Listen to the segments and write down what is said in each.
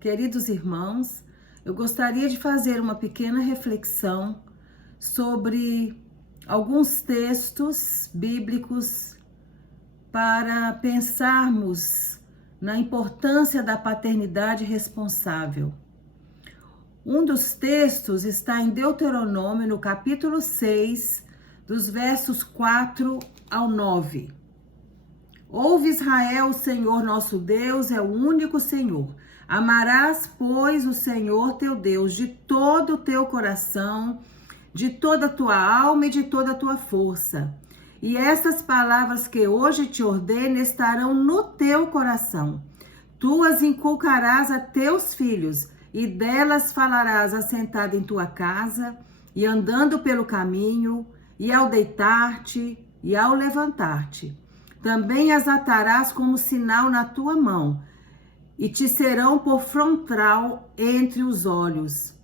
queridos irmãos, eu gostaria de fazer uma pequena reflexão sobre alguns textos bíblicos para pensarmos na importância da paternidade responsável. Um dos textos está em Deuteronômio, no capítulo 6, dos versos 4 ao 9. Ouve, Israel, o Senhor nosso Deus é o único Senhor. Amarás, pois, o Senhor teu Deus de todo o teu coração, de toda a tua alma e de toda a tua força. E estas palavras que hoje te ordeno estarão no teu coração. Tu as inculcarás a teus filhos, e delas falarás assentado em tua casa, e andando pelo caminho, e ao deitar-te, e ao levantar-te. Também as atarás como sinal na tua mão, e te serão por frontal entre os olhos,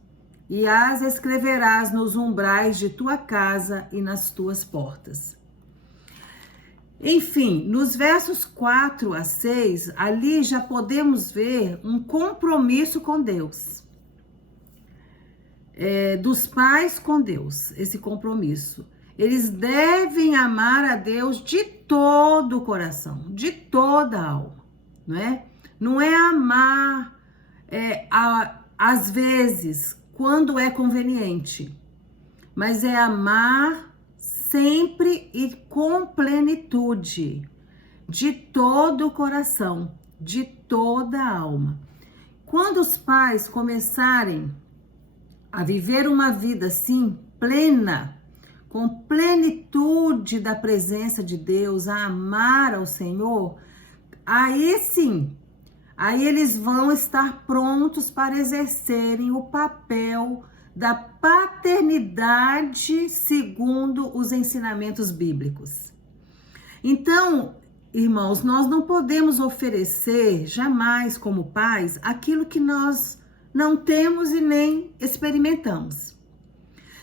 e as escreverás nos umbrais de tua casa e nas tuas portas. Enfim, nos versos 4 a 6, ali já podemos ver um compromisso com Deus. Dos pais com Deus, esse compromisso. Eles devem amar a Deus de todo o coração, de toda a alma, não é? Não é amar às vezes, quando é conveniente, mas é amar sempre e com plenitude, de todo o coração, de toda a alma. Quando os pais começarem a viver uma vida assim, plena, com plenitude da presença de Deus, a amar ao Senhor, aí sim, aí eles vão estar prontos para exercerem o papel da paternidade segundo os ensinamentos bíblicos. Então, irmãos, nós não podemos oferecer jamais como pais aquilo que nós não temos e nem experimentamos.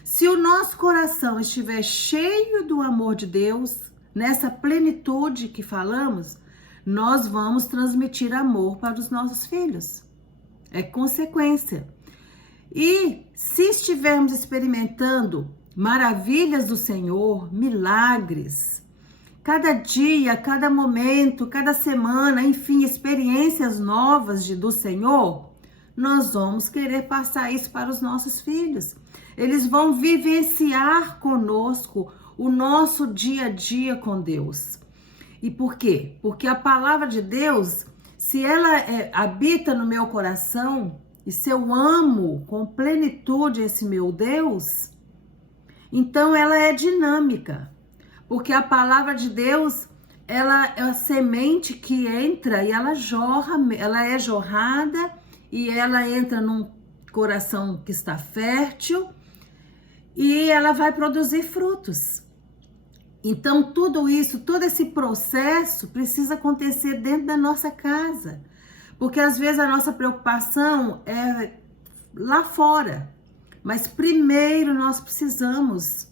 Se o nosso coração estiver cheio do amor de Deus, nessa plenitude que falamos, nós vamos transmitir amor para os nossos filhos. É consequência. E se estivermos experimentando maravilhas do Senhor, milagres, cada dia, cada momento, cada semana, enfim, experiências novas do Senhor, nós vamos querer passar isso para os nossos filhos. Eles vão vivenciar conosco o nosso dia a dia com Deus. E por quê? Porque a palavra de Deus, se ela habita no meu coração, e se eu amo com plenitude esse meu Deus, então ela é dinâmica. Porque a palavra de Deus, ela é a semente que entra e ela jorra, ela é jorrada e ela entra num coração que está fértil e ela vai produzir frutos. Então tudo isso, todo esse processo precisa acontecer dentro da nossa casa. Porque às vezes a nossa preocupação é lá fora. Mas primeiro nós precisamos,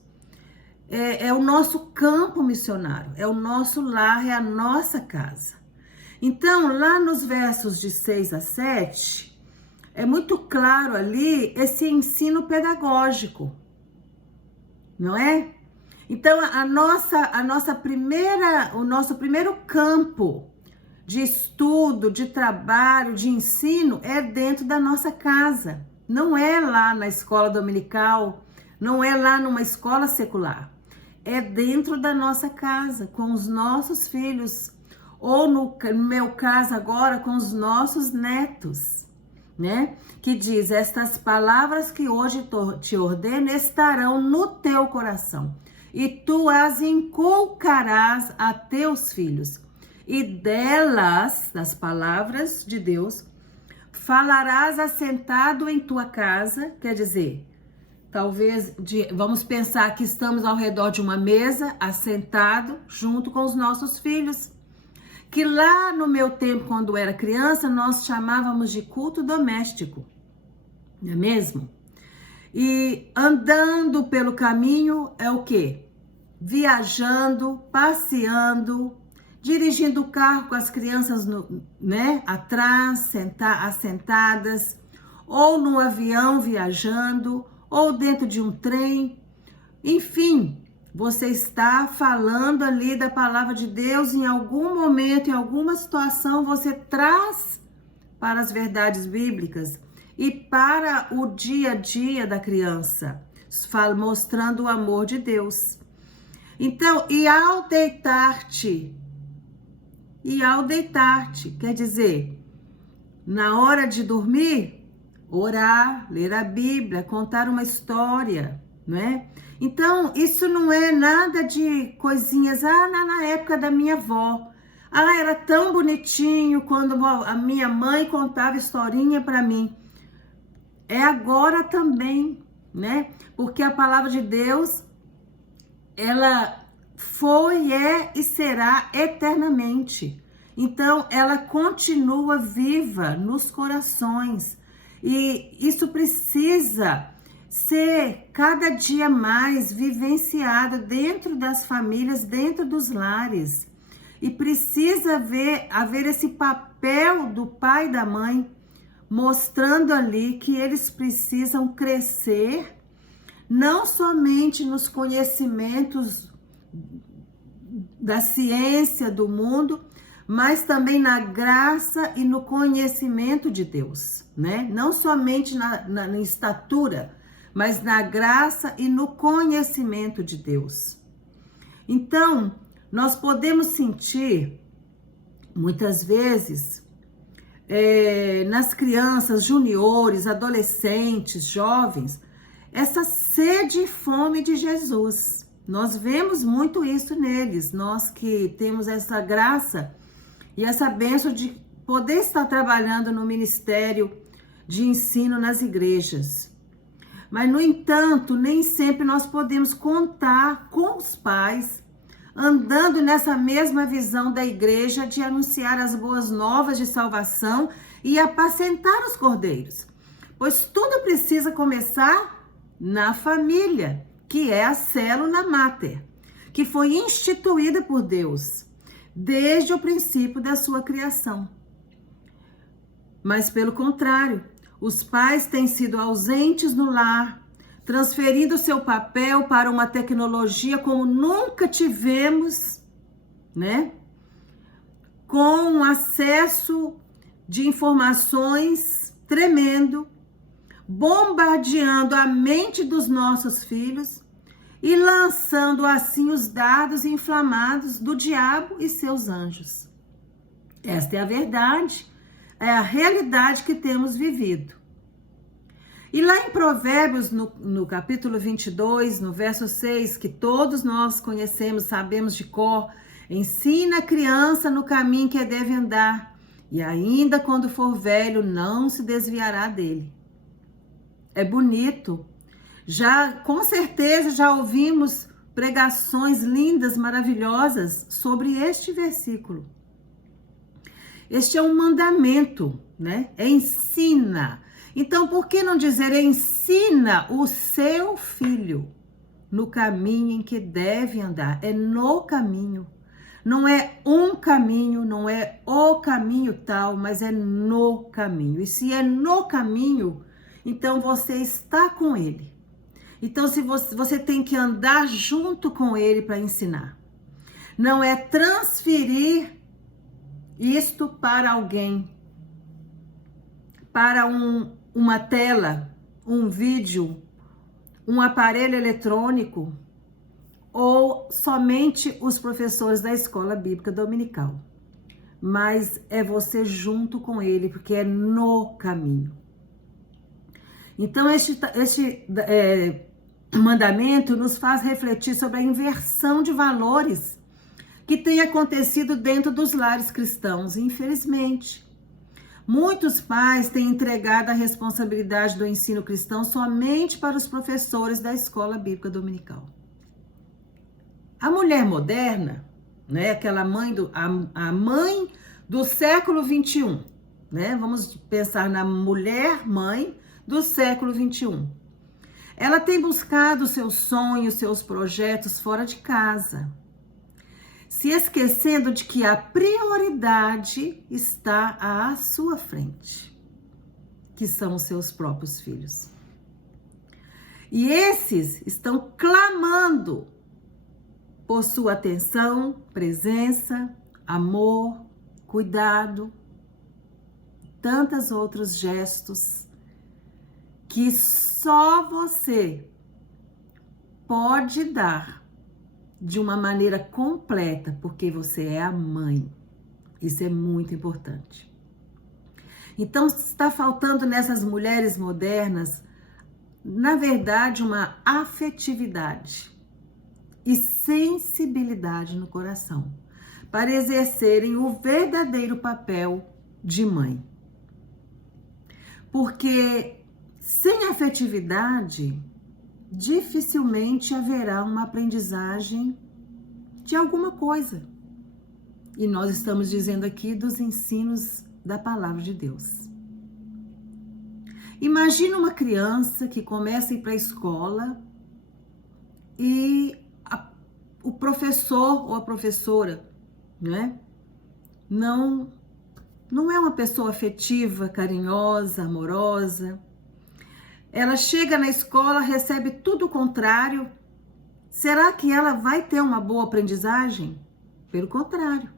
é o nosso campo missionário, é o nosso lar, é a nossa casa. Então, lá nos versos de 6 a 7, é muito claro ali esse ensino pedagógico, não é? Então, o nosso primeiro campo de estudo, de trabalho, de ensino é dentro da nossa casa. Não é lá na escola dominical, não é lá numa escola secular. É dentro da nossa casa, com os nossos filhos, ou no meu caso agora, com os nossos netos, né? Que diz, estas palavras que hoje te ordeno estarão no teu coração, e tu as inculcarás a teus filhos. E delas, das palavras de Deus, falarás assentado em tua casa, quer dizer, talvez, vamos pensar que estamos ao redor de uma mesa, assentado, junto com os nossos filhos, que lá no meu tempo, quando era criança, nós chamávamos de culto doméstico, não é mesmo? E andando pelo caminho é o quê? Viajando, passeando, dirigindo o carro com as crianças atrás, assentadas, ou no avião viajando, ou dentro de um trem. Enfim, você está falando ali da palavra de Deus, em algum momento, em alguma situação, você traz para as verdades bíblicas e para o dia a dia da criança, mostrando o amor de Deus. Então, e ao deitar-te, quer dizer, na hora de dormir, orar, ler a Bíblia, contar uma história, não é? Então, isso não é nada de coisinhas, na época da minha avó. Era tão bonitinho quando a minha mãe contava historinha para mim. É agora também, né? Porque a palavra de Deus, ela foi, é e será eternamente. Então, ela continua viva nos corações. E isso precisa ser cada dia mais vivenciada dentro das famílias, dentro dos lares. E precisa haver esse papel do pai e da mãe, mostrando ali que eles precisam crescer, não somente nos conhecimentos da ciência do mundo, mas também na graça e no conhecimento de Deus, né? Não somente na estatura, mas na graça e no conhecimento de Deus. Então, nós podemos sentir, muitas vezes, nas crianças, juniores, adolescentes, jovens, essa sede e fome de Jesus. Nós vemos muito isso neles, nós que temos essa graça e essa bênção de poder estar trabalhando no ministério de ensino nas igrejas. Mas, no entanto, nem sempre nós podemos contar com os pais andando nessa mesma visão da igreja de anunciar as boas novas de salvação e apacentar os cordeiros. Pois tudo precisa começar na família, que é a célula máter, que foi instituída por Deus desde o princípio da sua criação. Mas, pelo contrário, os pais têm sido ausentes no lar, transferindo seu papel para uma tecnologia como nunca tivemos, né? Com um acesso de informações tremendo, bombardeando a mente dos nossos filhos e lançando assim os dados inflamados do diabo e seus anjos. Esta é a verdade, é a realidade que temos vivido. E lá em Provérbios, no capítulo 22, no verso 6, que todos nós conhecemos, sabemos de cor, ensina a criança no caminho que deve andar, e ainda quando for velho, não se desviará dele. É bonito. Com certeza já ouvimos pregações lindas, maravilhosas sobre este versículo. Este é um mandamento, né? Ensina. Então, por que não dizer ensina o seu filho no caminho em que deve andar? É no caminho. Não é um caminho, não é o caminho tal, mas é no caminho. E se é no caminho, então você está com ele. Então, se você tem que andar junto com ele para ensinar. Não é transferir isto para alguém, para uma tela, um vídeo, um aparelho eletrônico, ou somente os professores da escola bíblica dominical. Mas é você junto com ele, porque é no caminho. Então, este mandamento nos faz refletir sobre a inversão de valores que tem acontecido dentro dos lares cristãos, infelizmente. Muitos pais têm entregado a responsabilidade do ensino cristão somente para os professores da escola bíblica dominical. A mulher moderna, né, aquela a mãe do século 21, né? Vamos pensar na mulher mãe do século 21. Ela tem buscado seus sonhos, seus projetos fora de casa. se esquecendo de que a prioridade está à sua frente, que são os seus próprios filhos. E esses estão clamando por sua atenção, presença, amor, cuidado, tantos outros gestos que só você pode dar de uma maneira completa, porque você é a mãe. Isso é muito importante. Então, está faltando nessas mulheres modernas, na verdade, uma afetividade e sensibilidade no coração, para exercerem o verdadeiro papel de mãe. Porque sem afetividade, dificilmente haverá uma aprendizagem de alguma coisa. E nós estamos dizendo aqui dos ensinos da palavra de Deus. Imagina uma criança que começa a ir para a escola e o professor ou a professora, né, não é uma pessoa afetiva, carinhosa, amorosa. Ela chega na escola, recebe tudo o contrário. Será que ela vai ter uma boa aprendizagem? Pelo contrário.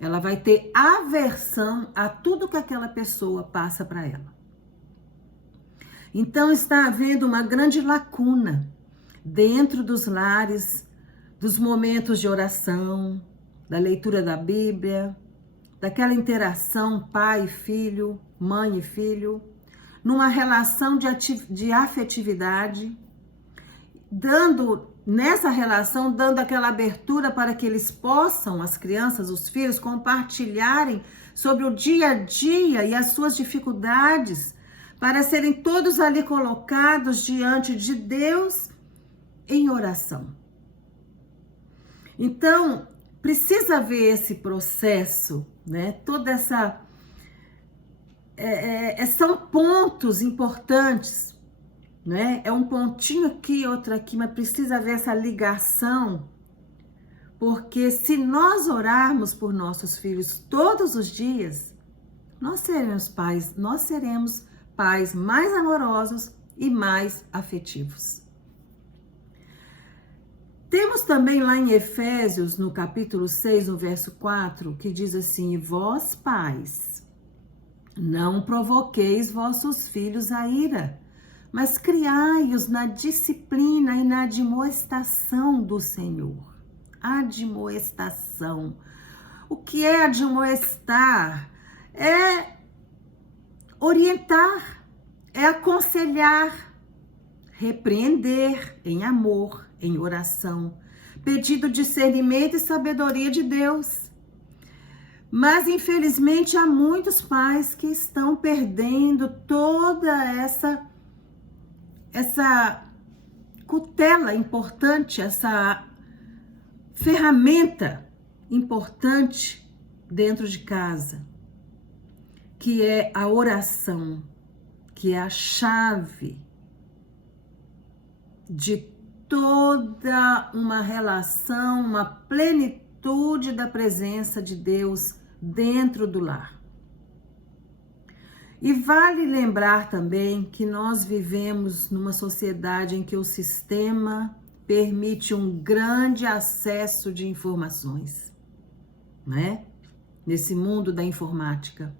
Ela vai ter aversão a tudo que aquela pessoa passa para ela. Então está havendo uma grande lacuna dentro dos lares, dos momentos de oração, da leitura da Bíblia, daquela interação pai e filho, mãe e filho, numa relação de afetividade, nessa relação, dando aquela abertura para que eles possam, as crianças, os filhos, compartilharem sobre o dia a dia e as suas dificuldades, para serem todos ali colocados diante de Deus em oração. Então, precisa haver esse processo, né? Toda essa... são pontos importantes, né? É um pontinho aqui, outro aqui, mas precisa haver essa ligação, porque se nós orarmos por nossos filhos todos os dias, nós seremos pais mais amorosos e mais afetivos. Temos também lá em Efésios, no capítulo 6, no verso 4, que diz assim: e vós, pais, não provoqueis vossos filhos a ira, mas criai-os na disciplina e na admoestação do Senhor. Admoestação. O que é admoestar? É orientar, é aconselhar, repreender em amor, em oração, pedindo discernimento e sabedoria de Deus. Mas, infelizmente, há muitos pais que estão perdendo toda essa cutela importante, essa ferramenta importante dentro de casa, que é a oração, que é a chave de toda uma relação, uma plenitude da presença de Deus dentro do lar. E vale lembrar também que nós vivemos numa sociedade em que o sistema permite um grande acesso de informações, né? Nesse mundo da informática,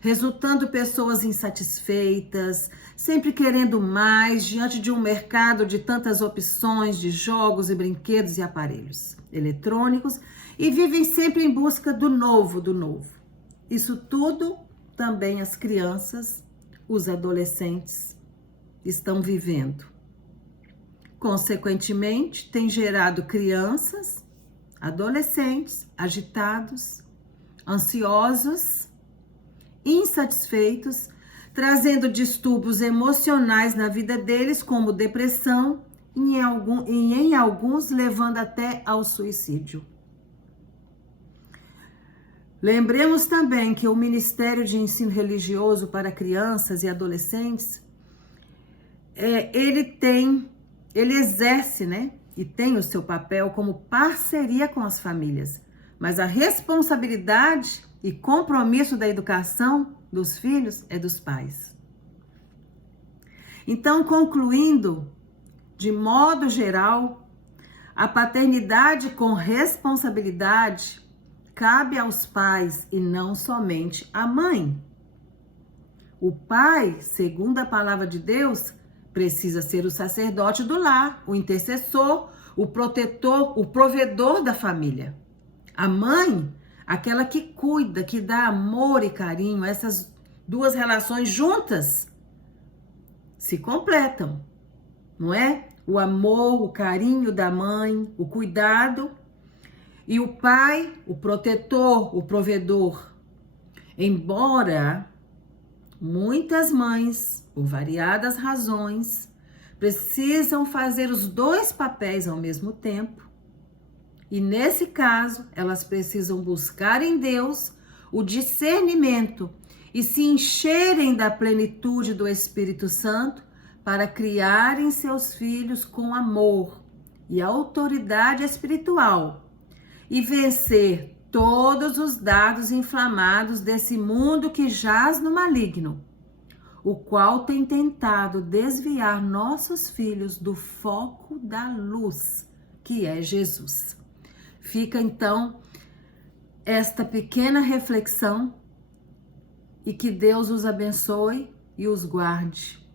resultando pessoas insatisfeitas, sempre querendo mais, diante de um mercado de tantas opções de jogos e brinquedos e aparelhos eletrônicos, e vivem sempre em busca do novo, do novo. Isso tudo também as crianças, os adolescentes estão vivendo. Consequentemente, tem gerado crianças, adolescentes agitados, ansiosos, insatisfeitos, trazendo distúrbios emocionais na vida deles, como depressão, e em alguns levando até ao suicídio. Lembremos também que o Ministério de Ensino Religioso para Crianças e Adolescentes, ele exerce, né, e tem o seu papel como parceria com as famílias, mas a responsabilidade e compromisso da educação dos filhos é dos pais. Então, concluindo, de modo geral, a paternidade com responsabilidade cabe aos pais e não somente à mãe. O pai, segundo a palavra de Deus, precisa ser o sacerdote do lar, o intercessor, o protetor, o provedor da família. A mãe, aquela que cuida, que dá amor e carinho. Essas duas relações juntas se completam, não é? O amor, o carinho da mãe, o cuidado, e o pai, o protetor, o provedor. Embora muitas mães, por variadas razões, precisam fazer os dois papéis ao mesmo tempo, e nesse caso, elas precisam buscar em Deus o discernimento e se encherem da plenitude do Espírito Santo para criarem seus filhos com amor e autoridade espiritual e vencer todos os dardos inflamados desse mundo que jaz no maligno, o qual tem tentado desviar nossos filhos do foco da luz, que é Jesus. Fica então esta pequena reflexão e que Deus os abençoe e os guarde.